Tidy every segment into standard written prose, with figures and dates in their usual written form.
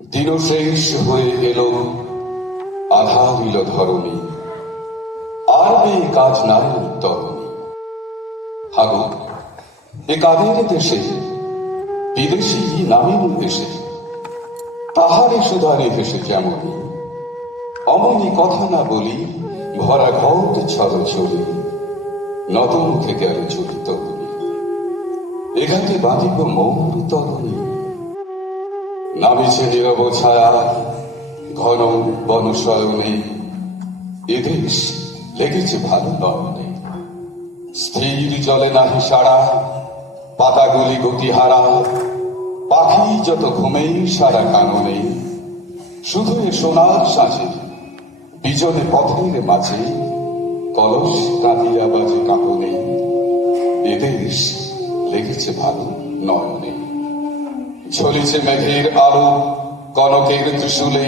দিনশেষ হয়ে এলো, আধারিল ধরণী, আর নেই কাজ নাই তরণী। হাগো এ কাদের দেশে, বিদেশি নামিন দেশে, তাহারে সুধারে হেসে যেমনি, অমনি কথা না বলি, ভরা ঘট ছল চলি, নত মুখে গেল চলি তরুণী। এঘাতে বাঁধিব মৌর তরণী, নামিছে নীরব ছায়া, ঘন বনশয়নে, এদেশ লেগেছে ভালো নয়নে। স্থির জলে নাহি সারা, পাতাগুলি গতিহারা, পাখি যত ঘুমেই সারা কাননে। শুধু এ সোনার সাঁঝে, বিজনে পথের মাঝে, কলস কাঁদিয়া বাজে কাঁপনে। এদেশ লেগেছে ভালো নয়নে। ঝলিছে মেঘের আলো কনকের ত্রিশূলে,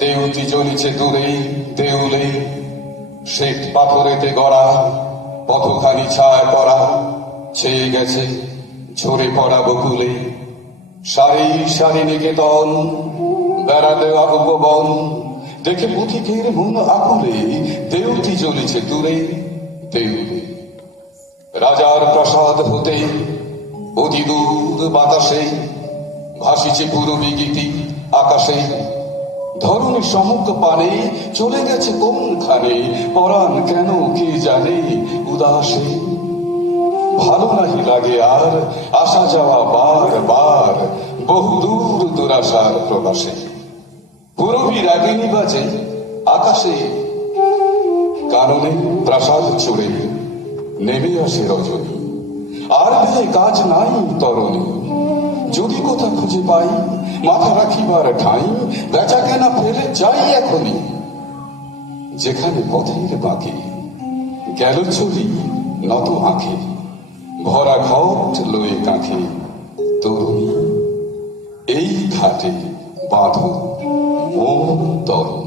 দেউতি জ্বলিছে দূরে দেউলে। শ্বেত পাথরেতে গড়া পথখানি ছায় পড়া, ছেয়ে গেছে ঝরে পড়া বকুলে। সারি সারি নিকেতন, বেড়া দেওয়া উপবন, দেখে পথিকের মন আকুলে, দেউতি জ্বলিছে দূরে দেউলে। রাজার প্রাসাদ হতে অতি দূর বাতাসে, ভাসিছে পূরবী গীতি আকাশে। ধরণী সমুখ পানে চলে গেছে কোনখানে, পরাণ কেন কে জানে উদাসে। ভালো নাহি লাগে আর আসা যাওয়া বার বার, বহু দূর দুরাশার প্রবাসে। পূরবী রাগিনী বাজে আকাশে, কাননে প্রাসাদ চড়ে নেমে আসে রজনী। আর নেই কাজ নাই তরণী, যদি কোথা খুঁজে পাই মাথা রাখিবার ঠাঁই, বেচা কেনা ফেলে যাই এখনই। যেখানে পথের বাঁকে গেল চলি নত আঁখে, ভরা ঘট লয়ে কাঁখে তরুণী। এই ঘাটে বাঁধো মন তরুণী।